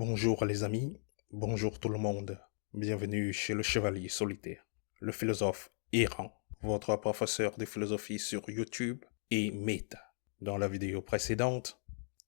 Bonjour les amis, bonjour tout le monde. Bienvenue chez le Chevalier Solitaire, le philosophe errant, votre professeur de philosophie sur YouTube et Meta. Dans la vidéo précédente,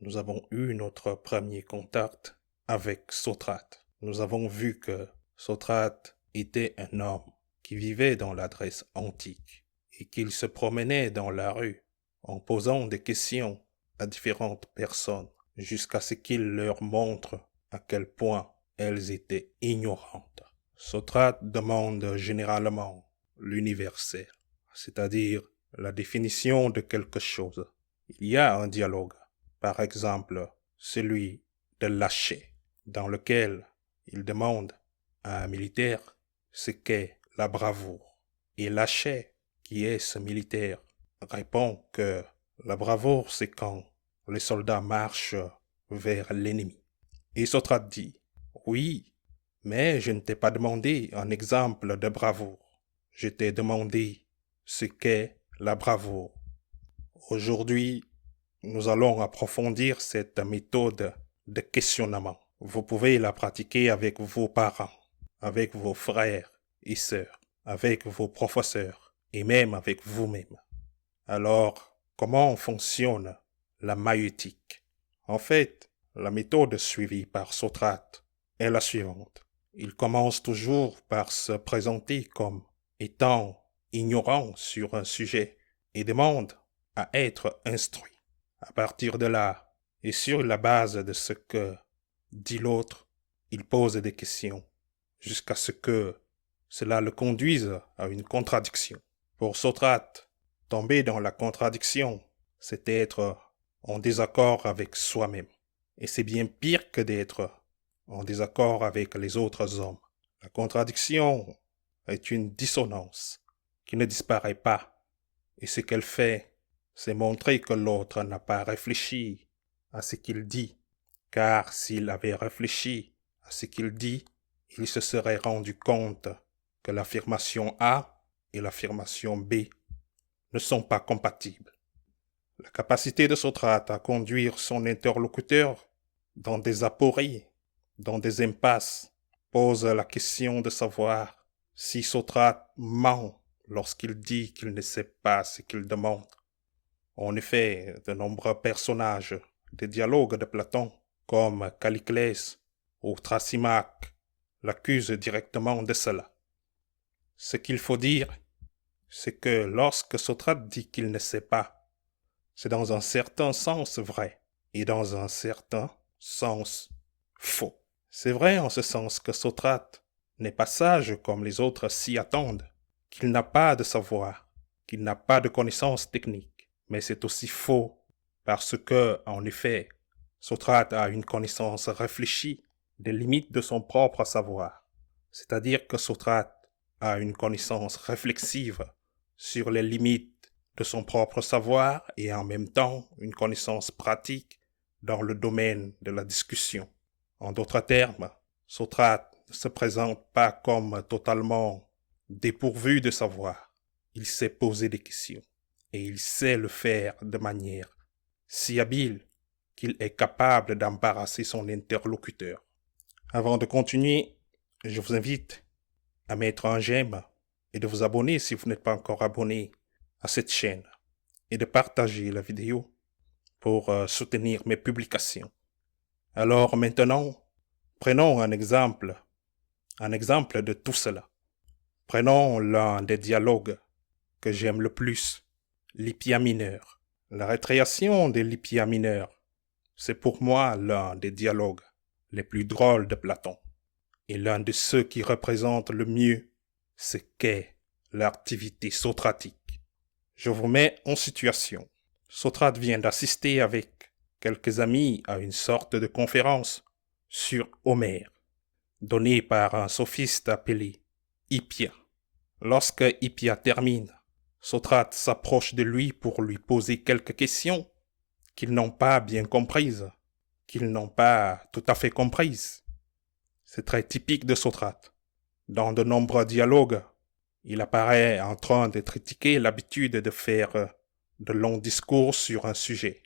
nous avons eu notre premier contact avec Socrate. Nous avons vu que Socrate était un homme qui vivait dans la Grèce antique et qu'il se promenait dans la rue en posant des questions à différentes personnes jusqu'à ce qu'il leur montre à quel point elles étaient ignorantes. Socrate demande généralement l'universel, c'est-à-dire la définition de quelque chose. Il y a un dialogue, par exemple celui de Laché, dans lequel il demande à un militaire ce qu'est la bravoure. Et Laché, qui est ce militaire, répond que la bravoure, c'est quand les soldats marchent vers l'ennemi. Et Socrate dit, oui, mais je ne t'ai pas demandé un exemple de bravoure. Je t'ai demandé ce qu'est la bravoure. Aujourd'hui, nous allons approfondir cette méthode de questionnement. Vous pouvez la pratiquer avec vos parents, avec vos frères et sœurs, avec vos professeurs et même avec vous-même. Alors, comment fonctionne la maïeutique? En fait, la méthode suivie par Socrate est la suivante. Il commence toujours par se présenter comme étant ignorant sur un sujet et demande à être instruit. À partir de là, et sur la base de ce que dit l'autre, il pose des questions jusqu'à ce que cela le conduise à une contradiction. Pour Socrate, tomber dans la contradiction, c'est être en désaccord avec soi-même. Et c'est bien pire que d'être en désaccord avec les autres hommes. La contradiction est une dissonance qui ne disparaît pas. Et ce qu'elle fait, c'est montrer que l'autre n'a pas réfléchi à ce qu'il dit. Car s'il avait réfléchi à ce qu'il dit, il se serait rendu compte que l'affirmation A et l'affirmation B ne sont pas compatibles. La capacité de Socrate à conduire son interlocuteur dans des apories, dans des impasses, pose la question de savoir si Socrate ment lorsqu'il dit qu'il ne sait pas ce qu'il demande. En effet, de nombreux personnages des dialogues de Platon, comme Calliclès ou Thrasymachus, l'accusent directement de cela. Ce qu'il faut dire, c'est que lorsque Socrate dit qu'il ne sait pas, c'est dans un certain sens vrai et dans un certain sens faux. C'est vrai en ce sens que Socrate n'est pas sage comme les autres s'y attendent, qu'il n'a pas de savoir, qu'il n'a pas de connaissances techniques. Mais c'est aussi faux parce que, en effet, Socrate a une connaissance réfléchie des limites de son propre savoir. C'est-à-dire que Socrate a une connaissance réflexive sur les limites de son propre savoir et en même temps une connaissance pratique dans le domaine de la discussion. En d'autres termes, Socrate ne se présente pas comme totalement dépourvu de savoir. Il sait poser des questions et il sait le faire de manière si habile qu'il est capable d'embarrasser son interlocuteur. Avant de continuer, je vous invite à mettre un j'aime et de vous abonner si vous n'êtes pas encore abonné à cette chaîne et de partager la vidéo pour soutenir mes publications. Alors maintenant, prenons un exemple de tout cela. Prenons l'un des dialogues que j'aime le plus, l'Hippia mineur. La récréation de l'Hippia mineur, c'est pour moi l'un des dialogues les plus drôles de Platon et l'un de ceux qui représentent le mieux ce qu'est l'activité socratique. Je vous mets en situation. Socrate vient d'assister avec quelques amis à une sorte de conférence sur Homère, donnée par un sophiste appelé Hippia. Lorsque Hippia termine, Socrate s'approche de lui pour lui poser quelques questions qu'ils n'ont pas bien comprises, qu'ils n'ont pas tout à fait comprises. C'est très typique de Socrate. Dans de nombreux dialogues, il apparaît en train de critiquer l'habitude de faire de longs discours sur un sujet.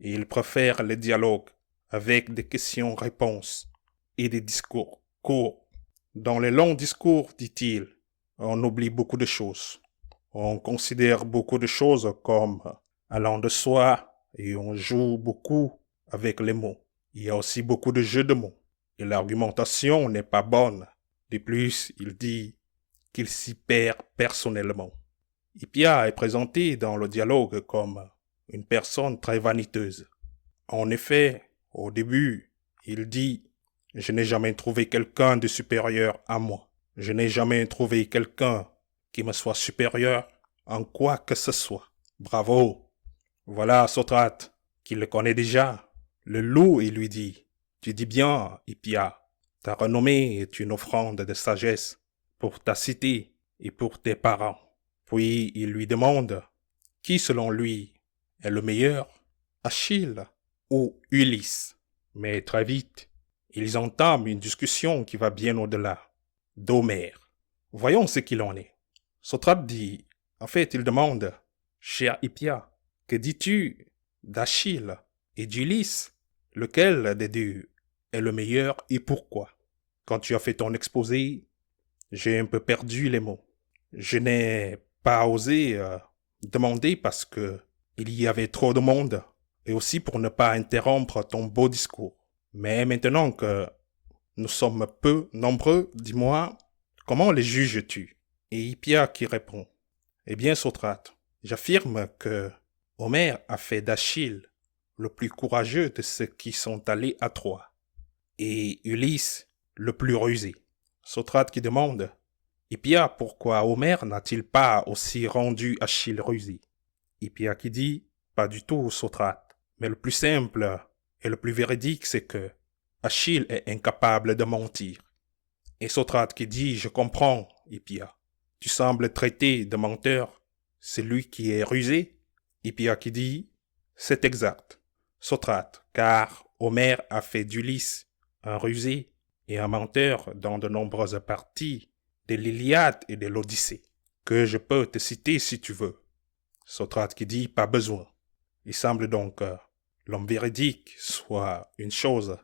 Et il préfère les dialogues avec des questions-réponses et des discours courts. Dans les longs discours, dit-il, on oublie beaucoup de choses. On considère beaucoup de choses comme allant de soi et on joue beaucoup avec les mots. Il y a aussi beaucoup de jeux de mots et l'argumentation n'est pas bonne. De plus, il dit qu'il s'y perd personnellement. Hippia est présenté dans le dialogue comme une personne très vaniteuse. En effet, au début, il dit « Je n'ai jamais trouvé quelqu'un de supérieur à moi. Je n'ai jamais trouvé quelqu'un qui me soit supérieur en quoi que ce soit. » Bravo! Voilà Socrate, qui le connaît déjà, le loue et lui dit « Tu dis bien, Hippia, ta renommée est une offrande de sagesse pour ta cité et pour tes parents. » Puis il lui demande qui selon lui est le meilleur, Achille ou Ulysse. Mais très vite, ils entament une discussion qui va bien au-delà d'Homère. Voyons ce qu'il en est. Socrate dit, en fait, il demande, cher Hippia, que dis-tu d'Achille et d'Ulysse? Lequel des deux est le meilleur et pourquoi? Quand tu as fait ton exposé, j'ai un peu perdu les mots. Je n'ai pas osé demander parce que il y avait trop de monde et aussi pour ne pas interrompre ton beau discours. Mais maintenant que nous sommes peu nombreux, dis-moi, comment les juges-tu? Et Hippia qui répond, eh bien Socrate, j'affirme que Homère a fait d'Achille le plus courageux de ceux qui sont allés à Troie et Ulysse le plus rusé. Socrate qui demande, Hippia, pourquoi Homère n'a-t-il pas aussi rendu Achille rusé? Hippia qui dit, pas du tout, Socrate. Mais le plus simple et le plus véridique, c'est que Achille est incapable de mentir. Et Socrate qui dit, je comprends, Hippia. Tu sembles traiter de menteur celui qui est rusé? Hippia qui dit, c'est exact, Socrate, car Homère a fait d'Ulysse un rusé et un menteur dans de nombreuses parties de l'Iliade et de l'Odyssée, que je peux te citer si tu veux. Socrate qui dit pas besoin. Il semble donc que l'homme véridique soit une chose,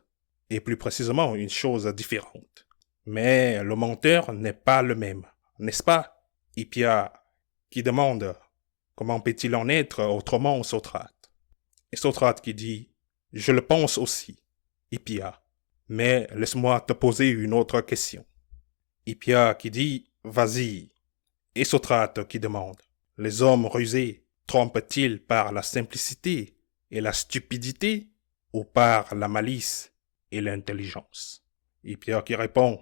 et plus précisément une chose différente. Mais le menteur n'est pas le même, n'est-ce pas? Hippia qui demande comment peut-il en être autrement Socrate? Et Socrate qui dit je le pense aussi, Hippia, mais laisse-moi te poser une autre question. Hippia qui dit vas-y. Et Socrate qui demande les hommes rusés trompent-ils par la simplicité et la stupidité ou par la malice et l'intelligence? Hippia qui répond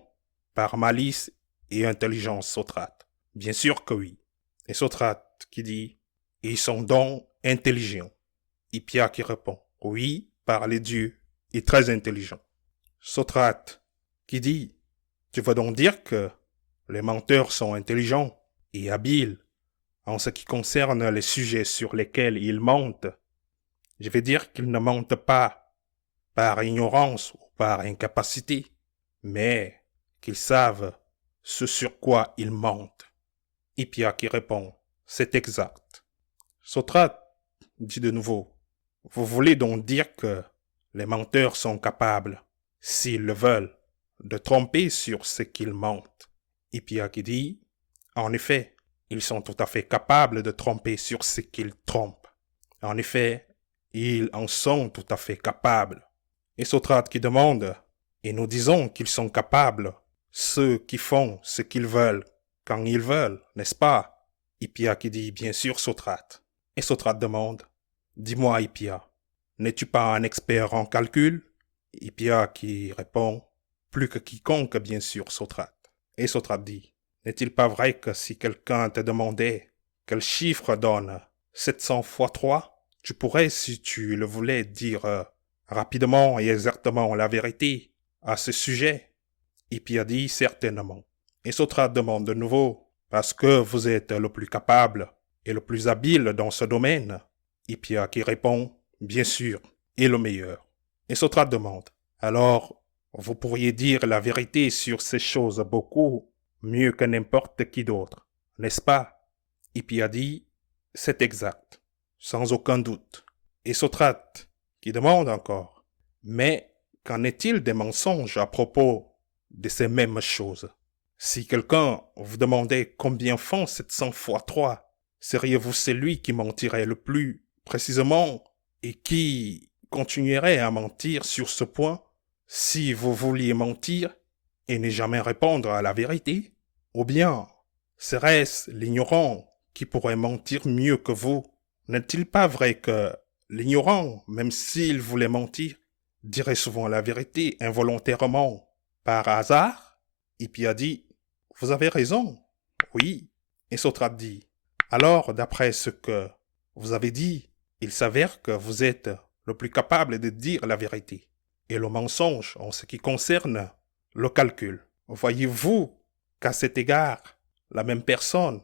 par malice et intelligence, Socrate. Bien sûr que oui. Et Socrate qui dit ils sont donc intelligents. Hippia qui répond oui, par les dieux et très intelligents. Socrate qui dit tu veux donc dire que les menteurs sont intelligents et habiles en ce qui concerne les sujets sur lesquels ils mentent? Je vais dire qu'ils ne mentent pas par ignorance ou par incapacité, mais qu'ils savent ce sur quoi ils mentent. Hippia qui répond, c'est exact. Socrate dit de nouveau, vous voulez donc dire que les menteurs sont capables, s'ils le veulent, de tromper sur ce qu'ils mentent? Hippia qui dit, en effet, ils sont tout à fait capables de tromper sur ce qu'ils trompent. En effet, ils en sont tout à fait capables. Et Socrate qui demande, et nous disons qu'ils sont capables, ceux qui font ce qu'ils veulent, quand ils veulent, n'est-ce pas? Hippia qui dit, bien sûr, Socrate. Et Socrate demande, dis-moi, Hippia, n'es-tu pas un expert en calcul? Hippia qui répond, plus que quiconque, bien sûr, Socrate. Et Socrate dit, n'est-il pas vrai que si quelqu'un te demandait quel chiffre donne 700 fois 3, tu pourrais, si tu le voulais, dire rapidement et exactement la vérité à ce sujet? Hippia dit certainement. Et Socrate demande de nouveau, parce que vous êtes le plus capable et le plus habile dans ce domaine? Hippia qui répond, bien sûr, et le meilleur. Et Socrate demande, alors vous pourriez dire la vérité sur ces choses beaucoup mieux que n'importe qui d'autre, n'est-ce pas? Hippia dit, c'est exact, sans aucun doute. Et Socrate qui demande encore, mais qu'en est-il des mensonges à propos de ces mêmes choses? Si quelqu'un vous demandait combien font 700 fois 3, seriez-vous celui qui mentirait le plus précisément et qui continuerait à mentir sur ce point si vous vouliez mentir et ne jamais répondre à la vérité? Ou bien serait-ce l'ignorant qui pourrait mentir mieux que vous? N'est-il pas vrai que l'ignorant, même s'il voulait mentir, dirait souvent la vérité involontairement, par hasard? Hippie a dit, vous avez raison. Oui. Et Socrate dit, alors d'après ce que vous avez dit, il s'avère que vous êtes le plus capable de dire la vérité et le mensonge en ce qui concerne le calcul. Voyez-vous qu'à cet égard, la même personne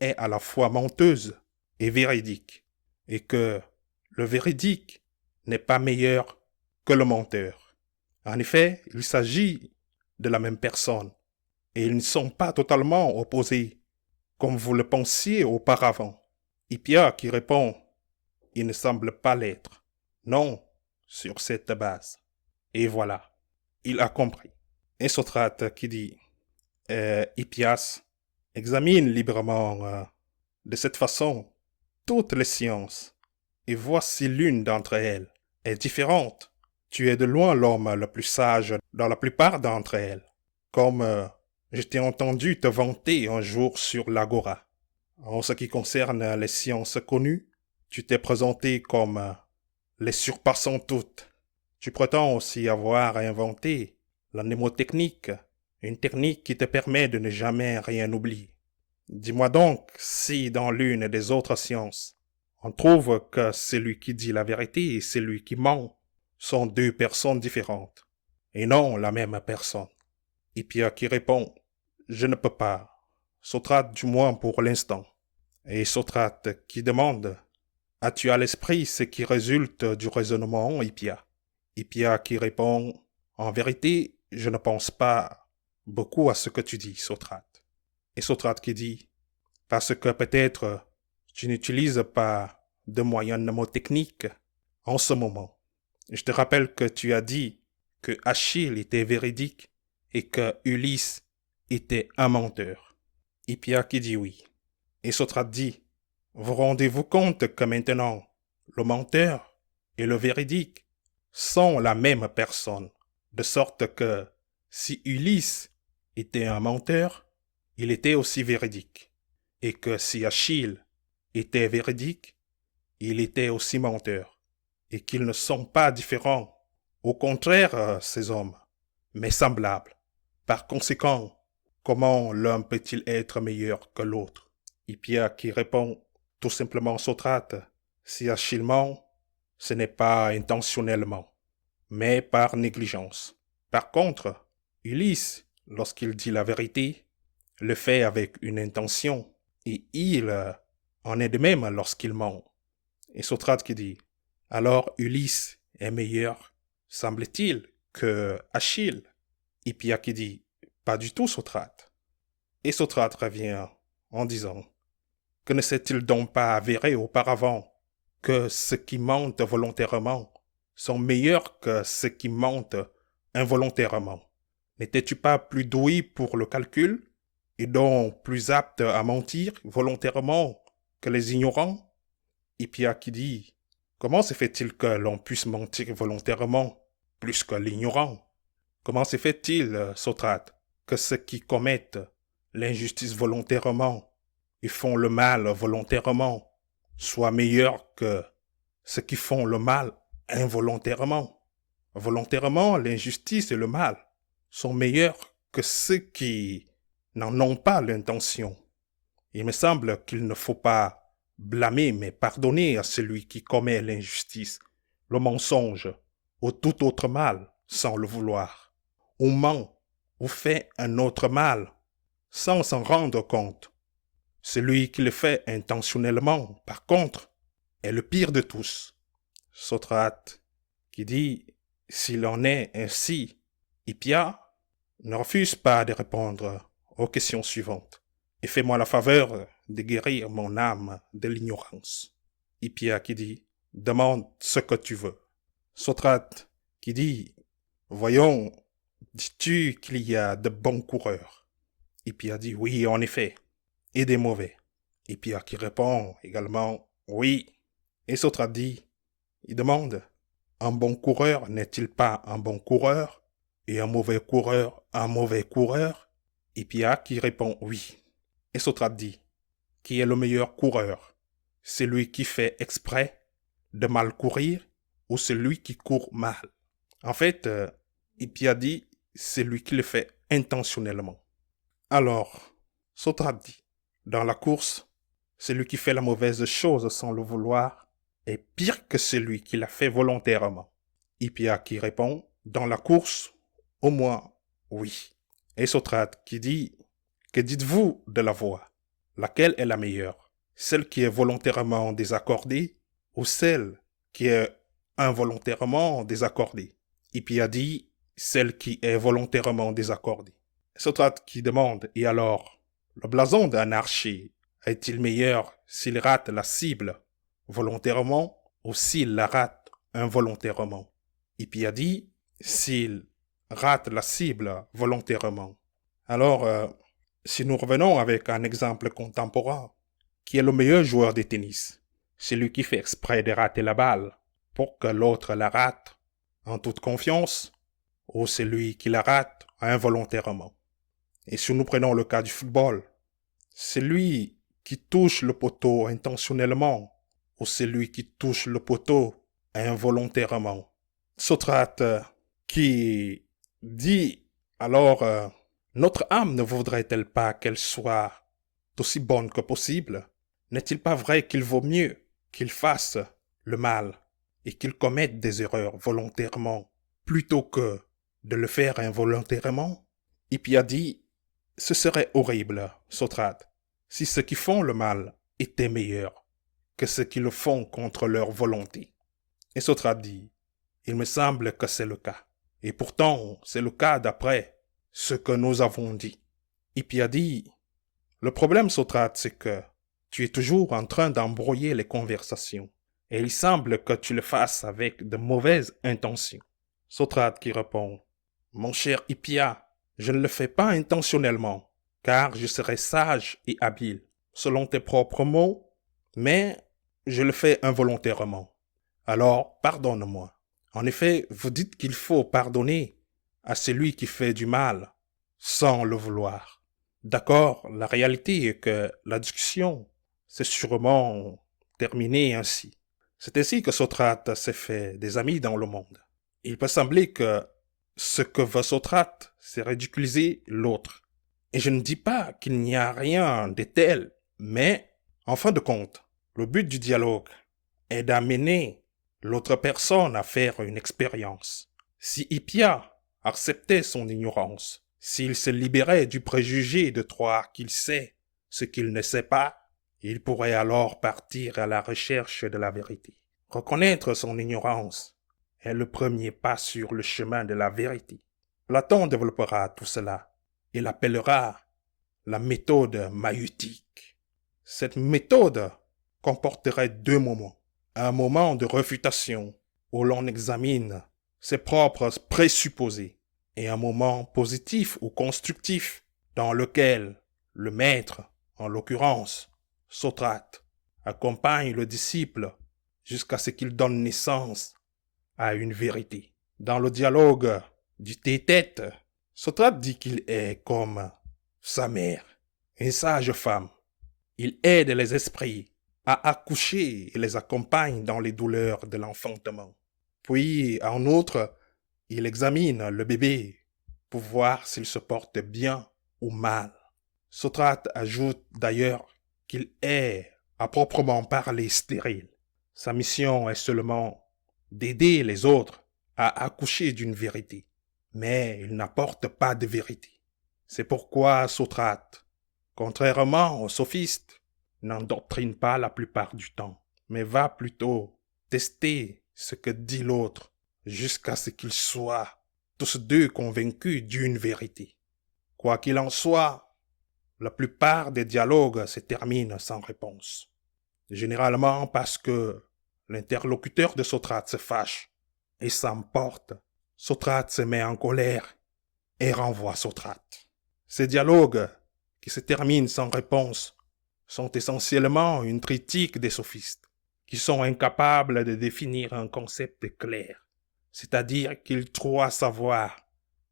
est à la fois menteuse et véridique, et que le véridique n'est pas meilleur que le menteur. En effet, il s'agit de la même personne, et ils ne sont pas totalement opposés, comme vous le pensiez auparavant. Hippia qui répond, il ne semble pas l'être. Non, sur cette base. Et voilà, il a compris. Et Socrate qui dit, Hippias, examine librement de cette façon toutes les sciences, et vois si l'une d'entre elles est différente. Tu es de loin l'homme le plus sage dans la plupart d'entre elles, comme je t'ai entendu te vanter un jour sur l'agora. En ce qui concerne les sciences connues, tu t'es présenté comme les surpassant toutes. Tu prétends aussi avoir inventé la mnémotechnique, une technique qui te permet de ne jamais rien oublier. Dis-moi donc si dans l'une des autres sciences, on trouve que celui qui dit la vérité et celui qui ment sont deux personnes différentes, et non la même personne. Hippia qui répond, je ne peux pas. Socrate du moins pour l'instant. Et Socrate qui demande, as-tu à l'esprit ce qui résulte du raisonnement, Hippia? Hippia qui répond, en vérité, je ne pense pas beaucoup à ce que tu dis, Socrate. Et Socrate qui dit, parce que peut-être tu n'utilises pas de moyens mnémotechniques en ce moment. Je te rappelle que tu as dit que Achille était véridique et que Ulysse était un menteur. Hippia qui dit oui. Et Socrate dit, vous rendez-vous compte que maintenant, le menteur et le véridique sont la même personne, de sorte que si Ulysse était un menteur, il était aussi véridique, et que si Achille était véridique, il était aussi menteur, et qu'ils ne sont pas différents, au contraire, ces hommes, mais semblables. Par conséquent, comment l'un peut-il être meilleur que l'autre? Hippia qui répond tout simplement Socrate, si Achille ment, ce n'est pas intentionnellement, mais par négligence. Par contre, Ulysse, lorsqu'il dit la vérité, le fait avec une intention, et il en est de même lorsqu'il ment. Et Socrate qui dit, alors Ulysse est meilleur, semble-t-il, que Achille. Hippia qui dit, pas du tout Socrate. Et Socrate revient en disant, que ne s'est-il donc pas avéré auparavant que ceux qui mentent volontairement sont meilleurs que ceux qui mentent involontairement? N'étais-tu pas plus doué pour le calcul et donc plus apte à mentir volontairement que les ignorants? Hippia qui dit, comment se fait-il que l'on puisse mentir volontairement plus que l'ignorant? Comment se fait-il, Socrate, que ceux qui commettent l'injustice volontairement et font le mal volontairement soient meilleurs que ceux qui font le mal involontairement? Volontairement, l'injustice et le mal sont meilleurs que ceux qui n'en ont pas l'intention. Il me semble qu'il ne faut pas blâmer mais pardonner à celui qui commet l'injustice, le mensonge ou tout autre mal sans le vouloir, ou ment ou fait un autre mal sans s'en rendre compte. Celui qui le fait intentionnellement, par contre, est le pire de tous. Socrate qui dit, s'il en est ainsi, Hippia, ne refuse pas de répondre aux questions suivantes et fais-moi la faveur de guérir mon âme de l'ignorance. Hippia qui dit, demande ce que tu veux. Socrate qui dit, Voyons, dis-tu qu'il y a de bons coureurs? Hippia dit oui, en effet, et des mauvais. Hippia qui répond également oui. Et Socrate dit, il demande, un bon coureur n'est-il pas un bon coureur? Et un mauvais coureur, un mauvais coureur? Hippia qui répond oui. Et Socrate dit, qui est le meilleur coureur? Celui qui fait exprès de mal courir ou celui qui court mal? En fait, Hippia dit, c'est lui qui le fait intentionnellement. Alors, Socrate dit, dans la course, celui qui fait la mauvaise chose sans le vouloir est pire que celui qui l'a fait volontairement. Hippia qui répond, dans la course, au moins, oui. Et Socrate qui dit, que dites-vous de la voie? Laquelle est la meilleure? Celle qui est volontairement désaccordée ou celle qui est involontairement désaccordée? Hippia dit, celle qui est volontairement désaccordée. Socrate qui demande, et alors, le blason d'un archer est-il meilleur s'il rate la cible volontairement ou s'il la rate involontairement? Hippia dit, s'il rate la cible volontairement. Alors, si nous revenons avec un exemple contemporain, qui est le meilleur joueur de tennis? Celui qui fait exprès de rater la balle pour que l'autre la rate en toute confiance ou celui qui la rate involontairement? Et si nous prenons le cas du football, celui qui touche le poteau intentionnellement ou celui qui touche le poteau involontairement? Socrate qui dit alors notre âme ne voudrait-elle pas qu'elle soit aussi bonne que possible? N'est-il pas vrai qu'il vaut mieux qu'il fasse le mal et qu'il commette des erreurs volontairement plutôt que de le faire involontairement? Hippia dit, ce serait horrible, Socrate, si ceux qui font le mal étaient meilleurs que ceux qui le font contre leur volonté. Et Socrate dit, il me semble que c'est le cas. Et pourtant, c'est le cas d'après ce que nous avons dit. Hippia dit, le problème, Socrate, c'est que tu es toujours en train d'embrouiller les conversations. Et il semble que tu le fasses avec de mauvaises intentions. Socrate qui répond, mon cher Hippia, je ne le fais pas intentionnellement, car je serais sage et habile, selon tes propres mots, mais je le fais involontairement. Alors, pardonne-moi. En effet, vous dites qu'il faut pardonner à celui qui fait du mal sans le vouloir. D'accord, la réalité est que la discussion s'est sûrement terminée ainsi. C'est ainsi que Socrate s'est fait des amis dans le monde. Il peut sembler que ce que veut Socrate, c'est ridiculiser l'autre. Et je ne dis pas qu'il n'y a rien de tel, mais, en fin de compte, le but du dialogue est d'amener l'autre personne à faire une expérience. Si Hippia acceptait son ignorance, s'il se libérait du préjugé de croire qu'il sait ce qu'il ne sait pas, il pourrait alors partir à la recherche de la vérité. Reconnaître son ignorance est le premier pas sur le chemin de la vérité. Platon développera tout cela et l'appellera la méthode maïeutique. Cette méthode comporterait deux moments. Un moment de réfutation où l'on examine ses propres présupposés et un moment positif ou constructif dans lequel le maître, en l'occurrence Socrate, accompagne le disciple jusqu'à ce qu'il donne naissance à une vérité. Dans le dialogue du tête-tête, Socrate dit qu'il est comme sa mère, une sage femme. Il aide les esprits à accoucher et les accompagne dans les douleurs de l'enfantement. Puis, en outre, il examine le bébé pour voir s'il se porte bien ou mal. Socrate ajoute d'ailleurs qu'il est, à proprement parler, stérile. Sa mission est seulement d'aider les autres à accoucher d'une vérité, mais il n'apporte pas de vérité. C'est pourquoi Socrate, contrairement aux sophistes, n'endoctrine pas la plupart du temps, mais va plutôt tester ce que dit l'autre jusqu'à ce qu'ils soient tous deux convaincus d'une vérité. Quoi qu'il en soit, la plupart des dialogues se terminent sans réponse. Généralement parce que l'interlocuteur de Socrate se fâche et s'emporte Socrate se met en colère et renvoie Socrate. Ces dialogues, qui se terminent sans réponse, sont essentiellement une critique des sophistes, qui sont incapables de définir un concept clair, c'est-à-dire qu'ils croient savoir.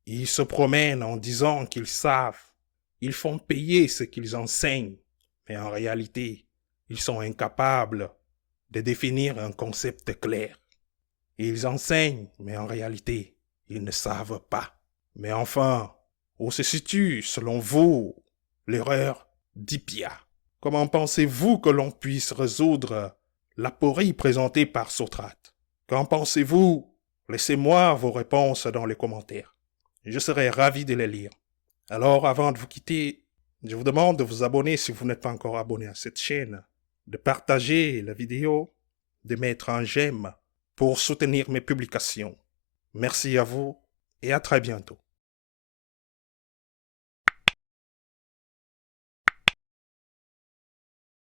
Ils se promènent en disant qu'ils savent. Ils font payer ce qu'ils enseignent, mais en réalité, ils sont incapables de définir un concept clair. Ils enseignent, mais en réalité, ils ne savent pas. Mais enfin, où se situe, selon vous, l'erreur d'Hippia? Comment pensez-vous que l'on puisse résoudre l'aporie présentée par Socrate? Qu'en pensez-vous? Laissez-moi vos réponses dans les commentaires. Je serai ravi de les lire. Alors, avant de vous quitter, je vous demande de vous abonner si vous n'êtes pas encore abonné à cette chaîne, de partager la vidéo, de mettre un j'aime pour soutenir mes publications. Merci à vous et à très bientôt.